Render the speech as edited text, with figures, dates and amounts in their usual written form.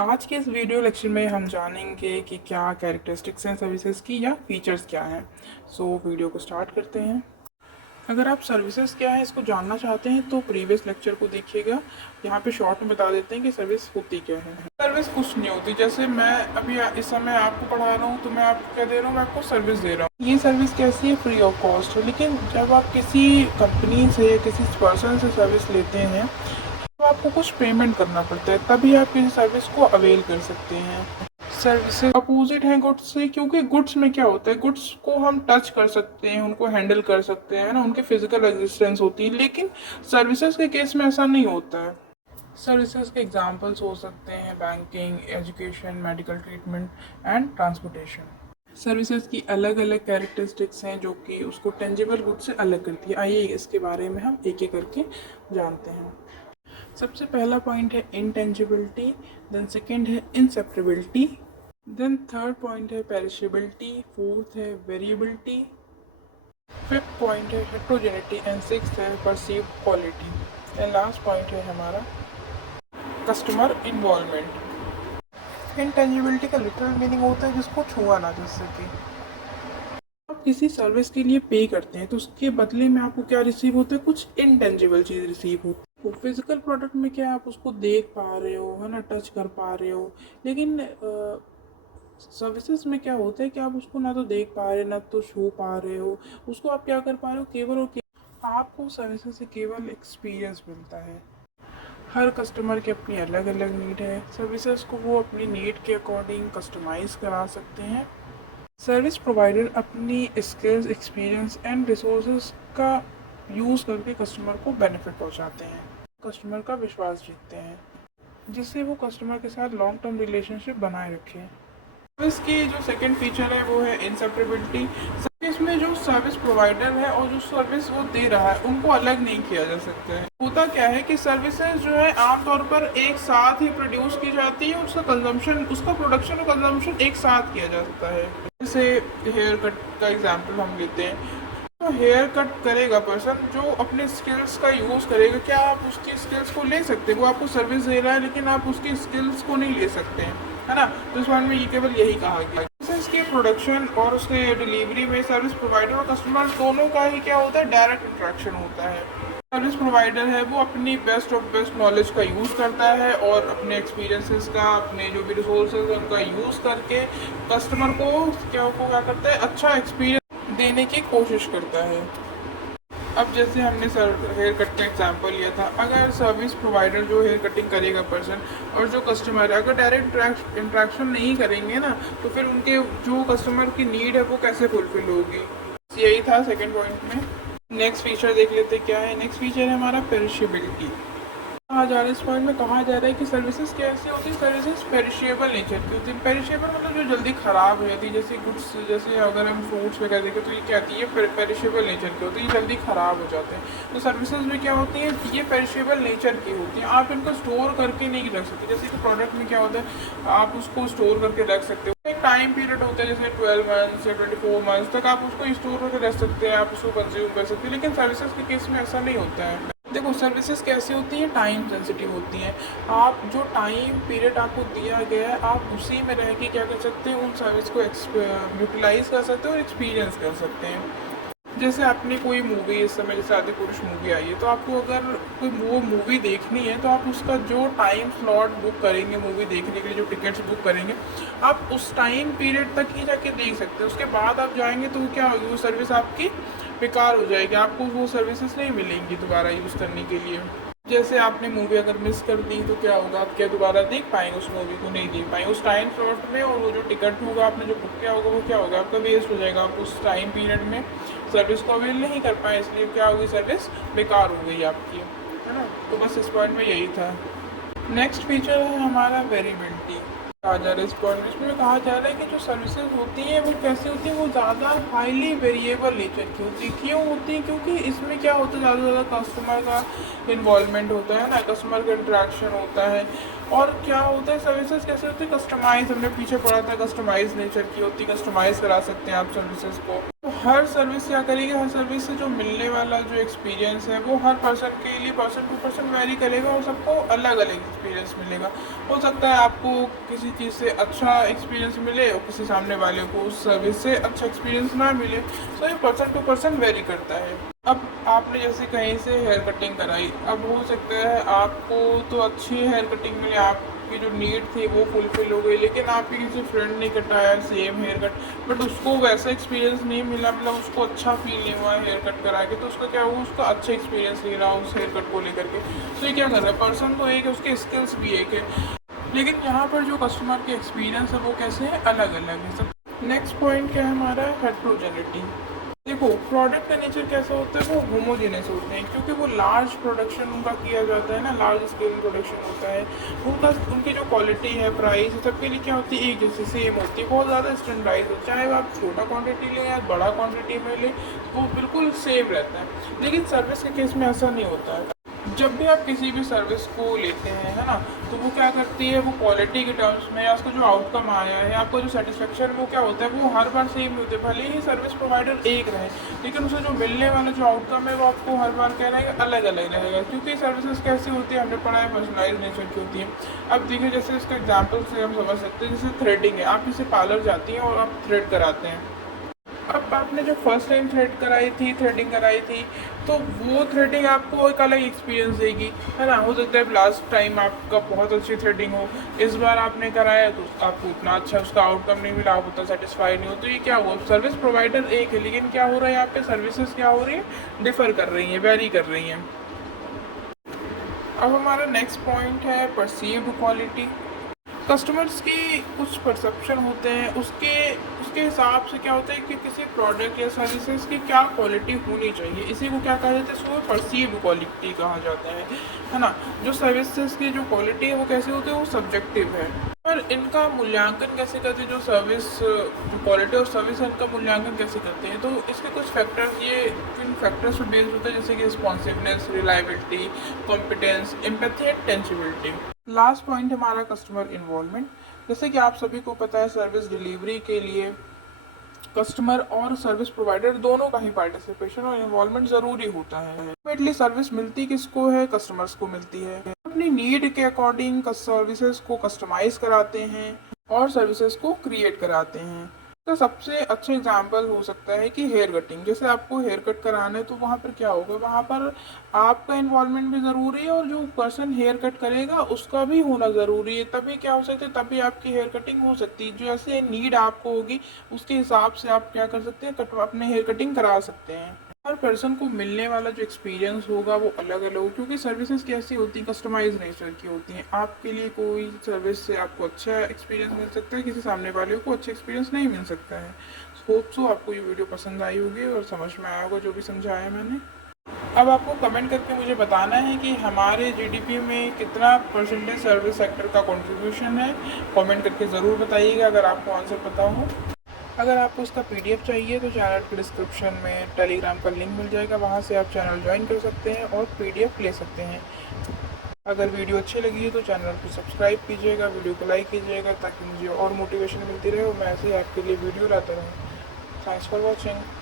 आज के इस वीडियो लेक्चर में हम जानेंगे कि क्या कैरेक्टरिस्टिक्स हैं सर्विसेज की या फीचर्स क्या हैं। वीडियो को स्टार्ट करते हैं। अगर आप सर्विसेज क्या है इसको जानना चाहते हैं तो प्रीवियस लेक्चर को देखिएगा। यहाँ पे शॉर्ट में बता देते हैं कि सर्विस होती क्या है। सर्विस कुछ नहीं होती, जैसे मैं अभी इस समय आपको पढ़ा रहा हूँ तो मैं आपको क्या दे रहा हूँ, मैं आपको सर्विस दे रहा हूँ। ये सर्विस कैसी है, फ्री ऑफ कॉस्ट है। लेकिन जब आप किसी कंपनी से या किसी पर्सन से सर्विस लेते हैं तो आपको कुछ पेमेंट करना पड़ता है, तभी आप किसी सर्विस को अवेल कर सकते हैं। सर्विसेज अपोजिट है गुड्स से, क्योंकि गुड्स में क्या होता है, गुड्स को हम टच कर सकते हैं, उनको हैंडल कर सकते हैं ना, उनकी फिजिकल एग्जिस्टेंस होती है। लेकिन सर्विसेज के केस में ऐसा नहीं होता है। सर्विसेज के एग्जांपल्स हो सकते हैं banking, education, medical treatment and transportation. Services की अलग अलग कैरेक्टरिस्टिक्स हैं जो कि उसको टेंजिबल गुड से अलग करती है। आइए इसके बारे में हम एक एक करके जानते हैं। सबसे पहला पॉइंट है इंटेंजिबिलिटी, देन सेकंड है इंसेपरेबिलिटी, देन थर्ड पॉइंट है पेरिशेबिलिटी, फोर्थ है वेरिएबिलिटी, फिफ्थ पॉइंट है हेट्रोजेनिटी एंड सिक्स्थ है perceived quality and last point है हमारा कस्टमर इन्वॉल्वमेंट। इंटेंजिबिलिटी का लिटरल मीनिंग होता है जिसको छुआ ना जा सके। आप किसी सर्विस के लिए पे करते हैं तो उसके बदले में आपको क्या रिसीव होता है, कुछ इंटेंजिबल चीज़ रिसीव होती है। तो फिजिकल प्रोडक्ट में क्या आप उसको देख पा रहे हो, है ना, टच कर पा रहे हो। लेकिन सर्विसेज में क्या होता है कि आप उसको ना तो देख पा रहे, ना तो छू पा रहे हो। उसको आप क्या कर पा रहे हो, केवल और केवल आपको सर्विसेज से केवल एक्सपीरियंस मिलता है। हर कस्टमर की अपनी अलग अलग नीड है। सर्विसेज को वो अपनी नीड के अकॉर्डिंग कस्टमाइज़ करा सकते हैं। सर्विस प्रोवाइडर अपनी स्किल्स, एक्सपीरियंस एंड रिसोर्सेज का यूज़ करके कस्टमर को बेनिफिट पहुंचाते हैं, कस्टमर का विश्वास जीतते हैं, जिससे वो कस्टमर के साथ लॉन्ग टर्म रिलेशनशिप बनाए रखें। सर्विस की जो सेकंड फीचर है वो है इंसेपरेबिलिटी। सर्विस में जो सर्विस प्रोवाइडर है और जो सर्विस वो दे रहा है उनको अलग नहीं किया जा सकता है। होता क्या है कि सर्विसेज जो है आमतौर पर एक साथ ही प्रोड्यूस की जाती है, उसका कंजम्पशन, उसका प्रोडक्शन और कंजम्पशन एक साथ किया जाता है। जैसे हेयर कट का एग्जाम्पल हम लेते हैं, तो हेयर कट करेगा पर्सन जो अपने स्किल्स का यूज़ करेगा। क्या आप उसकी स्किल्स को ले सकते हैं? वो आपको सर्विस दे रहा है लेकिन आप उसकी स्किल्स को नहीं ले सकते हैं, है ना। तो इस बारे में ये केवल यही कहा गया। इसके प्रोडक्शन और उसके डिलीवरी में सर्विस प्रोवाइडर और कस्टमर दोनों का ही क्या होता है, डायरेक्ट इंट्रैक्शन होता है। सर्विस प्रोवाइडर है वो अपनी बेस्ट ऑफ बेस्ट नॉलेज का यूज़ करता है और अपने एक्सपीरियंसेस का, अपने जो भी रिसोर्सेज उनका यूज़ करके कस्टमर को क्या करता है, अच्छा एक्सपीरियंस देने की कोशिश करता है। अब जैसे हमने हेयर कट का एग्जांपल लिया था, अगर सर्विस प्रोवाइडर जो हेयर कटिंग करेगा पर्सन और जो कस्टमर है, अगर डायरेक्ट इंट्रैक्शन नहीं करेंगे ना, तो फिर उनके जो कस्टमर की नीड है वो कैसे फुलफिल होगी। यही था सेकंड पॉइंट में। नेक्स्ट फीचर देख लेते क्या है। नेक्स्ट फीचर है हमारा पेरिशेबिलिटी। कहा जा रहा है, इस पॉइंट में कहा जा रहा है कि सर्विसेज कैसी होती है, सर्विसेज पेरिशेबल नेचर की होती है। पेरिशेबल मतलब जो जल्दी ख़राब हो जाती है, जैसे गुड्स, जैसे अगर हम फ्रूट्स वगैरह देखें तो ये क्या आती है, पेरिशेबल नेचर की होती है, ये जल्दी ख़राब हो जाते हैं। तो सर्विसेज में क्या होती है, ये पेरिशेबल नेचर की होती है। आप इनको स्टोर करके नहीं रख सकते। जैसे कि प्रोडक्ट में क्या होता है, आप उसको स्टोर करके रख सकते हो, एक टाइम पीरियड होता है, जैसे 12 मंथ्स या 24 मंथ्स तक आप उसको स्टोर करके रख सकते हैं, आप उसको कंज्यूम कर सकते हैं। लेकिन सर्विसेज के केस में ऐसा नहीं होता है। देखो, सर्विसेज कैसी होती हैं, टाइम सेंसिटिव होती हैं। आप जो टाइम पीरियड आपको दिया गया है, आप उसी में रह के क्या कर सकते हैं, उन सर्विस को यूटिलाइज़ कर सकते हैं और एक्सपीरियंस कर सकते हैं। जैसे आपने कोई मूवी, इस समय जैसे आदिपुरुष मूवी आई है, तो आपको अगर कोई वो मूवी देखनी है तो आप उसका जो टाइम स्लॉट बुक करेंगे मूवी देखने के लिए, जो टिकट्स बुक करेंगे, आप उस टाइम पीरियड तक ही जाके देख सकते हैं। उसके बाद आप जाएंगे तो क्या होगी, वो सर्विस आपकी बेकार हो जाएगी, आपको वो सर्विसेज नहीं मिलेंगी दोबारा यूज़ करने के लिए। जैसे आपने मूवी अगर मिस कर दी तो क्या होगा, आप क्या दोबारा देख पाएंगे उस मूवी को, नहीं देख पाएंगे उस टाइम स्लॉट में। और वो जो टिकट होगा आपने जो बुक किया होगा वो क्या होगा, आपका वेस्ट हो जाएगा। आप उस टाइम पीरियड में सर्विस को अवेल नहीं कर पाए, इसलिए क्या होगी, सर्विस बेकार हो गई आपकी, है ना। तो बस इस पॉइंट में यही था। नेक्स्ट फीचर है हमारा वेरिएबिलिटी। कहा जा रहा है इस पॉइंट में, इसमें कहा जा रहा है कि जो सर्विसेज होती हैं वो कैसी होती हैं, वो ज़्यादा हाईली वेरिएबल नेचर की होती है। क्यों होती है, क्योंकि इसमें क्या होता है, ज़्यादा से ज़्यादा कस्टमर का इन्वॉल्वमेंट होता है ना, कस्टमर का इंट्रैक्शन होता है। और क्या होता है, सर्विसेज कैसे होती है, कस्टमाइज, हमने पीछे पढ़ा था, कस्टमाइज नेचर की होती है, कस्टमाइज करा सकते हैं आप सर्विसेज को। तो हर सर्विस क्या करेगी, हर सर्विस से जो मिलने वाला जो एक्सपीरियंस है वो हर पर्सन के लिए पर्सन टू पर्सन वेरी करेगा और सबको अलग अलग एक्सपीरियंस मिलेगा। हो सकता है आपको किसी चीज़ से अच्छा एक्सपीरियंस मिले और किसी सामने वाले को उस सर्विस से अच्छा एक्सपीरियंस ना मिले। तो ये पर्सन टू पर्सन वेरी करता है। अब आपने जैसे कहीं से हेयर कटिंग कराई, अब हो सकता है आपको तो अच्छी हेयर कटिंग मिले, आपकी जो नीड थी वो फुलफिल हो गई, लेकिन आपके किसी फ्रेंड ने कटाया सेम हेयर कट बट उसको वैसा एक्सपीरियंस नहीं मिला, मतलब उसको अच्छा फील नहीं हुआ हेयर कट करा के, तो उसका क्या हुआ, उसका अच्छा एक्सपीरियंस नहीं रहा उस हेयर कट को लेकर के। तो ये क्या कर रहा है, पर्सन तो एक है, उसके स्किल्स भी एक है, लेकिन यहाँ पर जो कस्टमर के एक्सपीरियंस है वो कैसे है, अलग अलग है सब। नेक्स्ट पॉइंट क्या है हमारा, हेट्रोजेनिटी। देखो प्रोडक्ट का नेचर कैसा होता है, वो होमोजेनस होते हैं, क्योंकि वो लार्ज प्रोडक्शन उनका किया जाता है ना, लार्ज स्केल प्रोडक्शन होता है उनका। उनकी जो क्वालिटी है, प्राइस, सबके लिए क्या होती है, एक जैसी सेम होती है, बहुत ज़्यादा स्टैंडर्डाइज हो, चाहे आप छोटा क्वांटिटी लें या बड़ा क्वांटिटी में लें, वो बिल्कुल सेम रहता है। लेकिन सर्विस के केस में ऐसा नहीं होता है। जब भी आप किसी भी सर्विस को लेते हैं, है ना, तो वो क्या करती है, वो क्वालिटी के टर्म्स में या उसका जो आउटकम आया है, आपका जो सेटिस्फेक्शन वो क्या होता है, वो हर बार सेम नहीं होते, भले ही सर्विस प्रोवाइडर एक रहे, लेकिन उसे जो मिलने वाला जो आउटकम है वो आपको हर बार क्या रहेगा, अलग अलग रहेगा, क्योंकि सर्विसेज कैसी होती है, हमने पढ़ा है पर्सनलाइज नेचर की होती है। अब देखिए जैसे इसका एग्जाम्पल से हम समझ सकते हैं, जैसे थ्रेडिंग है, आप किसी पार्लर जाती हैं और आप थ्रेड कराते हैं। अब आपने जो फर्स्ट टाइम थ्रेड कराई थी, थ्रेडिंग कराई थी, तो वो थ्रेडिंग आपको एक अलग एक्सपीरियंस देगी, है ना। हो सकता है लास्ट टाइम आपका बहुत अच्छी थ्रेडिंग हो, इस बार आपने कराया तो आपको उतना अच्छा उसका आउटकम नहीं मिला, आप उतना सेटिस्फाइड नहीं हो, तो ये क्या हुआ, सर्विस प्रोवाइडर एक है, लेकिन क्या हो रहा है यहाँ पे, सर्विसेज क्या हो रही है, डिफर कर रही हैं, वेरी कर रही हैं। अब हमारा नेक्स्ट पॉइंट है परसीव्ड क्वालिटी। कस्टमर्स की कुछ परसेप्शन होते हैं, उसके उसके हिसाब से क्या होता है कि किसी प्रोडक्ट या सर्विसेज की क्या क्वालिटी होनी चाहिए, इसी को क्या कहा जाता है, इसको परसीव्ड क्वालिटी कहा जाता है ना। जो सर्विसेज की जो क्वालिटी है वो कैसे होती है, वो सब्जेक्टिव है। और इनका मूल्यांकन कैसे करते हैं, जो सर्विस जो क्वालिटी और सर्विस है इनका मूल्यांकन कैसे करते हैं, तो इसके कुछ फैक्टर्स, ये इन फैक्टर्स पर बेस्ड होता है, जैसे कि responsiveness, reliability, competence, empathy and tangibility. Last point हमारा कस्टमर इन्वॉल्वमेंट। जैसे कि आप सभी को पता है, सर्विस डिलीवरी के लिए कस्टमर और सर्विस प्रोवाइडर दोनों का ही पार्टिसिपेशन और इन्वॉल्वमेंट ज़रूरी होता है। अल्टीमेटली सर्विस मिलती किसको है, कस्टमर्स को मिलती है। अपनी नीड के अकॉर्डिंग सर्विसेज को कस्टमाइज कराते हैं और सर्विसेज को क्रिएट कराते हैं। तो सबसे अच्छा एग्जांपल हो सकता है कि हेयर कटिंग। जैसे आपको हेयर कट कराना है तो वहाँ पर क्या होगा, वहाँ पर आपका इन्वॉल्वमेंट भी ज़रूरी है और जो पर्सन हेयर कट करेगा उसका भी होना ज़रूरी है, तभी क्या हो सकता है, तभी आपकी हेयर कटिंग हो सकती है। जो ऐसे नीड आपको होगी उसके हिसाब से आप क्या कर सकते हैं, अपने हेयर कटिंग करा सकते हैं। हर पर्सन को मिलने वाला जो एक्सपीरियंस होगा वो अलग अलग होगा, क्योंकि सर्विसेज कैसी होती हैं, कस्टमाइज नेचर की होती हैं। आपके लिए कोई सर्विस से आपको अच्छा एक्सपीरियंस मिल सकता है, किसी सामने वाले को अच्छा एक्सपीरियंस नहीं मिल सकता है। होप सो आपको ये वीडियो पसंद आई होगी और समझ में आया होगा जो भी समझाया मैंने। अब आपको कमेंट करके मुझे बताना है कि हमारे जीडीपी में कितना परसेंटेज सर्विस सेक्टर का कंट्रीब्यूशन है। कमेंट करके ज़रूर बताइएगा अगर आपको आंसर पता हो। अगर आपको उसका पीडीएफ चाहिए तो चैनल के डिस्क्रिप्शन में टेलीग्राम का लिंक मिल जाएगा, वहाँ से आप चैनल ज्वाइन कर सकते हैं और पीडीएफ ले सकते हैं। अगर वीडियो अच्छी लगी है तो चैनल को सब्सक्राइब कीजिएगा, वीडियो को लाइक कीजिएगा, ताकि मुझे और मोटिवेशन मिलती रहे और मैं ऐसे ही आपके लिए वीडियो लाता रहूँ। Thanks for watching.